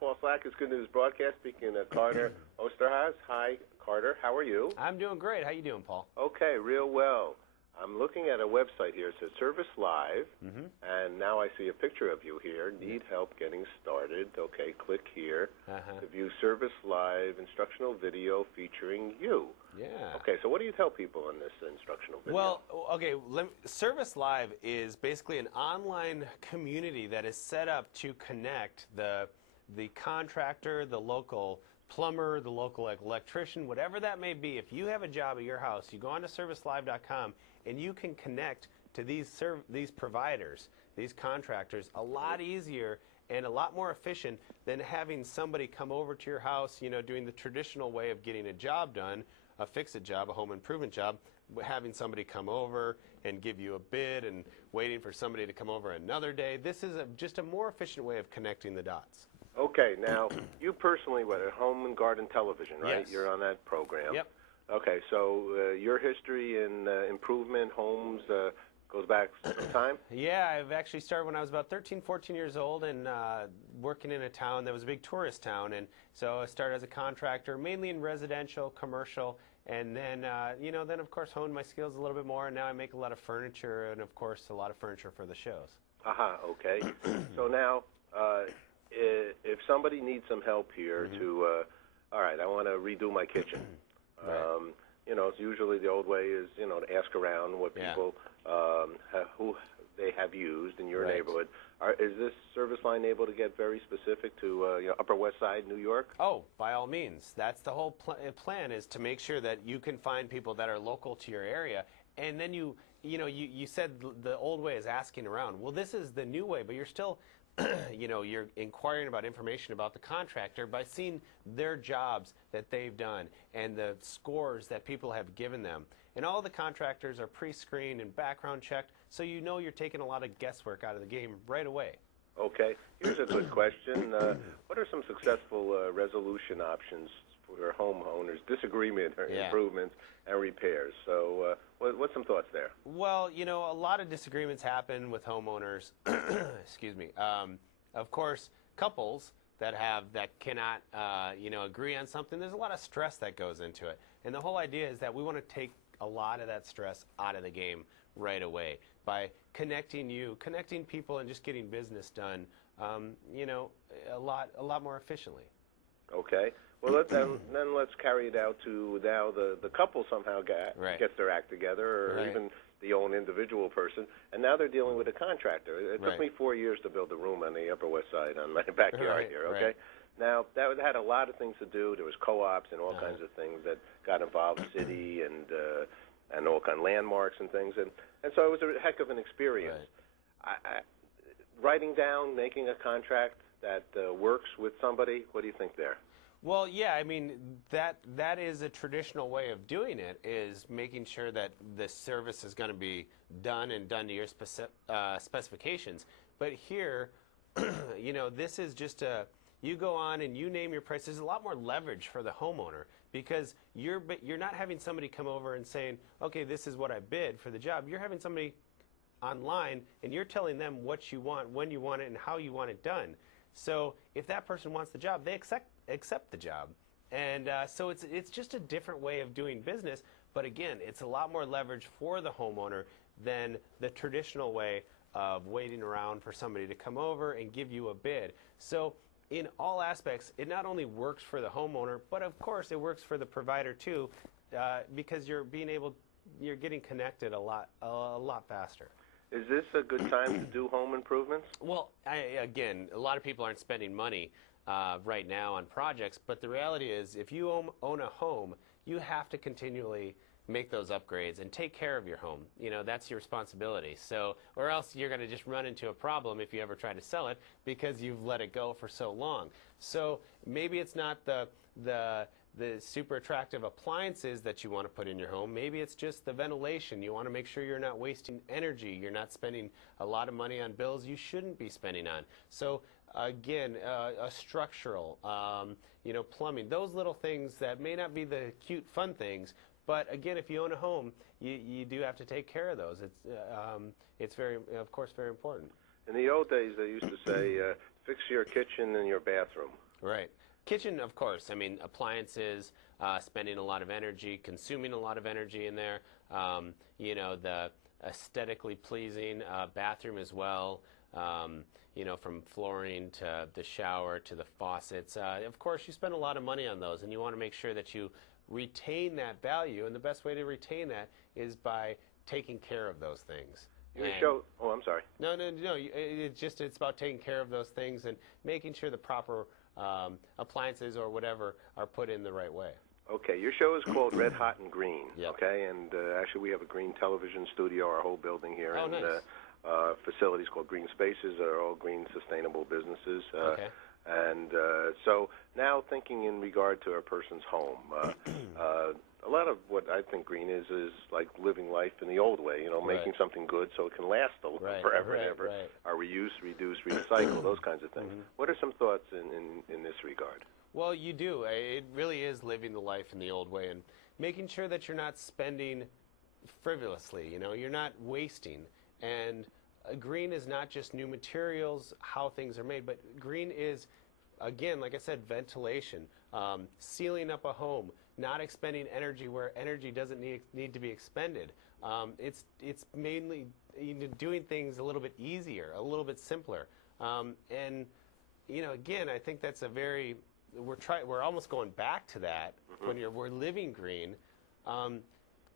Paul Slack is Good News Broadcast, speaking to Carter Oosterhouse. Hi, Carter. How are you? I'm doing great. How you doing, Paul? Okay, real well. I'm looking at a website here. It says Service Live, and now I see a picture of you here. Need help getting started. Okay, click here to view Service Live instructional video featuring you. Yeah. Okay, so what do you tell people in this instructional video? Well, okay, Service Live is basically an online community that is set up to connect the contractor, the local plumber, the local electrician, whatever that may be. If you have a job at your house, you go on to servicelive.com and you can connect to these providers, these contractors, a lot easier and a lot more efficient than having somebody come over to your house, you know, doing the traditional way of getting a job done, a fix-it job, a home improvement job, having somebody come over and give you a bid and waiting for somebody to come over another day. This is just a more efficient way of connecting the dots. Okay, now, you personally, at Home and Garden Television, right? Yes. You're on that program. Yep. Okay, so your history in improvement, homes, goes back some time? Yeah, I've actually started when I was about 13, 14 years old and working in a town that was a big tourist town. And so I started as a contractor, mainly in residential, commercial, and then, then of course honed my skills a little bit more. And now I make a lot of furniture and, of course, a lot of furniture for the shows. Okay. So now, if somebody needs some help here all right, I want to redo my kitchen. It's usually the old way is, to ask around what people, who they have used in your neighborhood. Is this service line able to get very specific to Upper West Side, New York? Oh, by all means. That's the whole plan, is to make sure that you can find people that are local to your area. And then you said the old way is asking around. Well, this is the new way, but you're still you're inquiring about information about the contractor by seeing their jobs that they've done and the scores that people have given them. And all the contractors are pre-screened and background checked, so you're taking a lot of guesswork out of the game right away. Okay. Here's a good question. What are some successful resolution options for homeowners, disagreement or improvements and repairs? So what's some thoughts there? Well, a lot of disagreements happen with homeowners. Excuse me. Of course, couples that cannot agree on something, there's a lot of stress that goes into it. And the whole idea is that we want to take a lot of that stress out of the game right away by connecting people and just getting business done, a lot more efficiently. Okay. Well, then let's carry it out to now the couple somehow gets their act together, or even the own individual person, and now they're dealing with a contractor. It took me 4 years to build a room on the Upper West Side on my backyard here, okay? Now, that had a lot of things to do. There was co-ops and all kinds of things that got involved, city and all kind of landmarks and things, and so it was a heck of an experience. Writing down, making a contract that works with somebody, what do you think there? Well, yeah, I mean, that is a traditional way of doing it, is making sure that the service is going to be done to your specifications. But here, this is just you go on and you name your price. There's a lot more leverage for the homeowner because you're not having somebody come over and saying, okay, this is what I bid for the job. You're having somebody online and you're telling them what you want, when you want it, and how you want it done. So if that person wants the job, they accept the job. And so it's just a different way of doing business. But again, it's a lot more leverage for the homeowner than the traditional way of waiting around for somebody to come over and give you a bid. So in all aspects, it not only works for the homeowner, but of course it works for the provider too, because you're getting connected a lot faster. Is this a good time to do home improvements? Well, again, a lot of people aren't spending money right now on projects, but the reality is if you own a home, you have to continually make those upgrades and take care of your home. That's your responsibility. So, or else you're going to just run into a problem if you ever try to sell it because you've let it go for so long. So maybe it's not the super attractive appliances that you want to put in your home. Maybe it's just the ventilation. You want to make sure you're not wasting energy. You're not spending a lot of money on bills you shouldn't be spending on. So again, a structural, plumbing, those little things that may not be the cute, fun things, but again, if you own a home, you do have to take care of those. It's very, of course, very important. In the old days, they used to say, fix your kitchen and your bathroom. Right. Kitchen, of course. I mean, appliances, spending a lot of energy, consuming a lot of energy in there. You know, the aesthetically pleasing bathroom as well. You know, from flooring to the shower to the faucets. Of course, you spend a lot of money on those, and you want to make sure that you retain that value. And the best way to retain that is by taking care of those things. Oh, I'm sorry. No. It's about taking care of those things and making sure the proper appliances or whatever are put in the right way. Okay, your show is called Red Hot and Green. Yep. Okay, and actually we have a green television studio, our whole building here. Oh, and, nice. Facilities called Green Spaces are all green, sustainable businesses. Okay. And so now thinking in regard to a person's home, a lot of what I think green is like living life in the old way, you know, making something good so it can last forever and ever. Right. Reuse, reduce, recycle, those kinds of things. What are some thoughts in this regard? Well, you do. It really is living the life in the old way and making sure that you're not spending frivolously, you know, you're not wasting. And green is not just new materials, how things are made, but green is, again, like I said, ventilation, sealing up a home, not expending energy where energy doesn't need to be expended. It's mainly doing things a little bit easier, a little bit simpler. And, you know, again, I think that's we're almost going back to that when we're living green.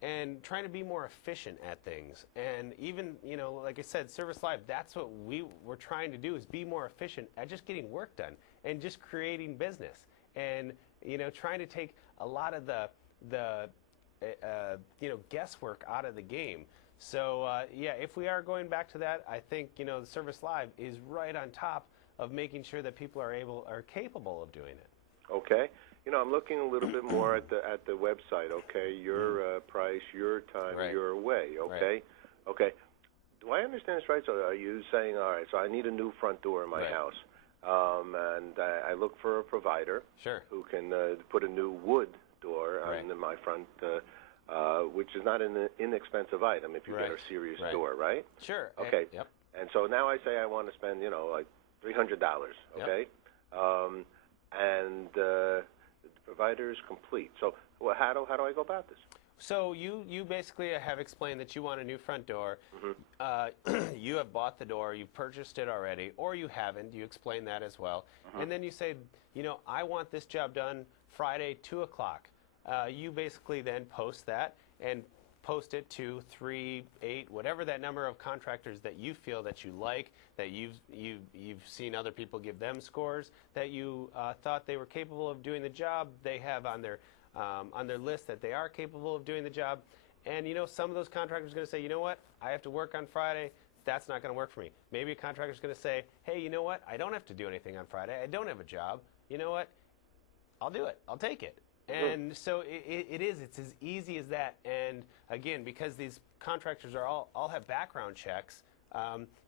And trying to be more efficient at things. And even, you know, like I said, Service Live, that's what we're trying to do, is be more efficient at just getting work done and just creating business. And, you know, trying to take a lot of the you know, guesswork out of the game. So, yeah, if we are going back to that, I think, you know, the Service Live is right on top of making sure that people are capable of doing it. Okay. You know, I'm looking a little bit more at the website. Okay, your price, your time, your way. Okay, right. Okay. Do I understand this right? So, are you saying, all right? So, I need a new front door in my house, and I look for a provider who can put a new wood door in my front, which is not an inexpensive item if you get a serious door, right? Sure. Okay. Yep. And so now I say I want to spend, you know, like $300. Okay. Yep. And the provider is complete. So how do I go about this? So you basically have explained that you want a new front door. You have bought the door, you've purchased it already, or you haven't. You explain that as well. And then you say, you know, I want this job done Friday, 2 o'clock. You basically then post that and post it to 3, 8, whatever that number of contractors that you feel that you like, that you've seen other people give them scores, that you thought they were capable of doing the job. They have on their list that they are capable of doing the job. And, you know, some of those contractors are going to say, you know what, I have to work on Friday. That's not going to work for me. Maybe a contractor is going to say, hey, you know what, I don't have to do anything on Friday. I don't have a job. You know what, I'll do it. I'll take it. And so it's as easy as that. And again, because these contractors are all have background checks,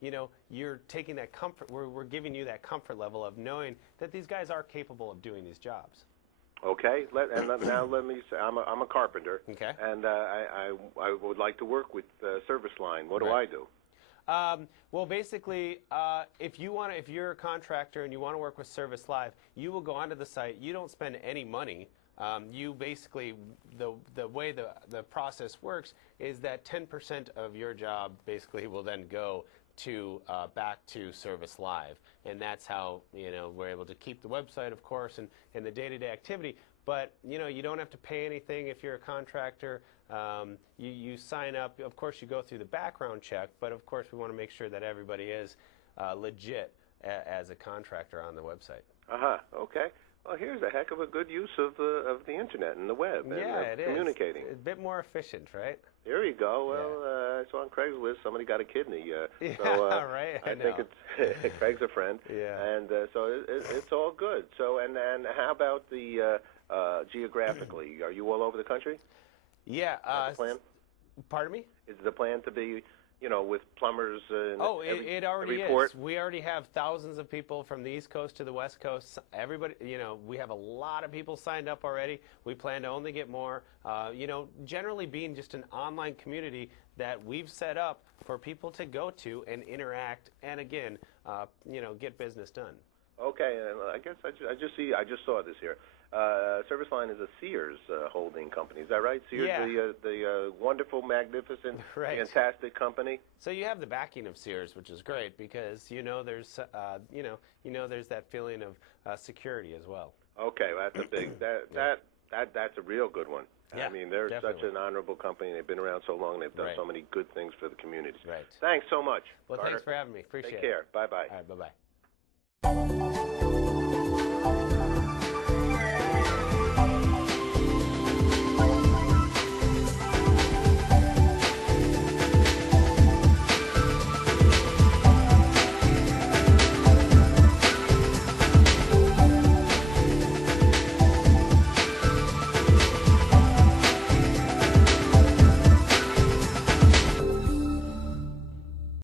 you know, you're taking that comfort, we're giving you that comfort level of knowing that these guys are capable of doing these jobs. Okay, now let me say, I'm a carpenter, okay, and I would like to work with Service Line. What do I do? Well, basically, if you're a contractor and you want to work with Service Live, you will go onto the site. You don't spend any money. You basically, the way the process works is that 10% of your job basically will then go to back to Service Live, and that's how, you know, we're able to keep the website, of course, and the day-to-day activity. But, you know, you don't have to pay anything if you're a contractor. You sign up. Of course, you go through the background check, but of course, we want to make sure that everybody is legit as a contractor on the website. Okay. Well, here's a heck of a good use of the internet and the web and communicating. It's a bit more efficient, right? There you go. Well, I saw on Craigslist somebody got a kidney. Right. I think it's Craig's a friend. Yeah. And so it's all good. So and how about the geographically? Are you all over the country? Yeah. Is the plan? Pardon me? Is the plan to be, you know, with plumbers? It already is. We already have thousands of people from the East Coast to the West Coast. Everybody, you know, we have a lot of people signed up already. We plan to only get more. You know, generally being just an online community that we've set up for people to go to and interact and, again, you know, get business done. Okay, and I guess I just saw this here. Service Line is a Sears holding company. Is that right? Sears, the wonderful, magnificent, fantastic company. So you have the backing of Sears, which is great because there's there's that feeling of security as well. Okay, well, that's a big that's a real good one. Yeah, I mean, they're definitely. such an honorable company. They've been around so long. They've done so many good things for the community. Right. Thanks so much. Well, Carter. thanks for having me. Appreciate it. Take care. Bye-bye. All right, bye-bye.